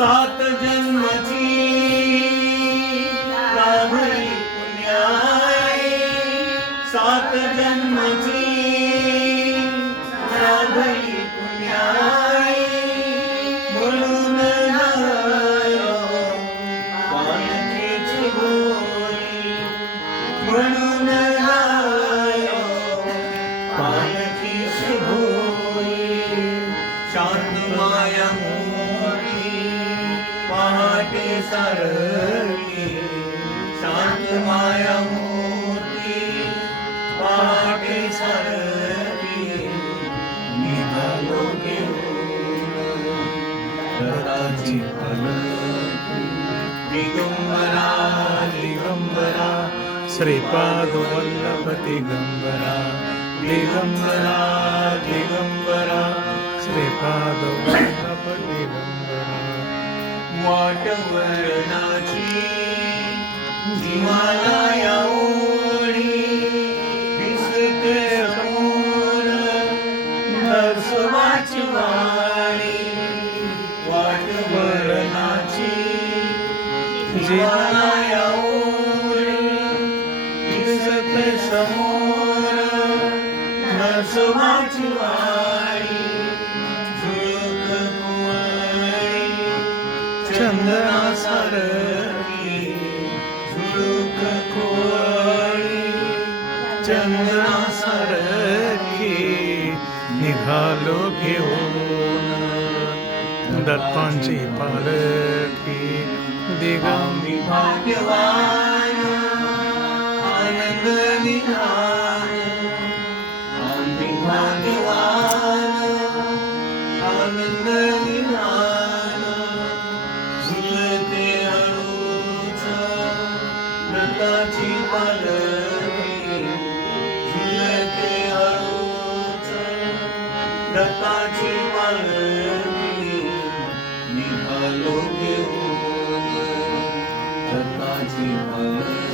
सात जन्मची लाभली पुण्याई, सात जन्मची लाभली पुण्याई, म्हणून नायो पालखीची होई, म्हणून नायो पालखीची होई. शांत माया पहाटे सारखी, शांत माया मूर्ती पहाटे सारखी, निघालो घेऊन रथाची पालखी. दिगंबरा दिगंबरा श्रीपाद वल्लभ दिगंबरा, दिगंबरा दिगंबरा श्रीपाद वल्लभ दिगंबरा. वाटवरणाची जीवाला या ओढी, दिसते समोर नरसोबाची वाडी. वाटवरणाची जीवाला या ओढी, दिसते समोर नरसोबाची वाडी. चंदना सारखी झुळूक कोळी, चंदना सारखी निघालो घेऊन दत्तांची पालखी. दिगंबी भाग्यवान आनंद निघान, आम्ही भाग्यवान आनंद निघान. झुलते हळूच रथाची पालखी, झुलते हळूच रथाची पालखी, निघालो घेऊन रथाची पालखी.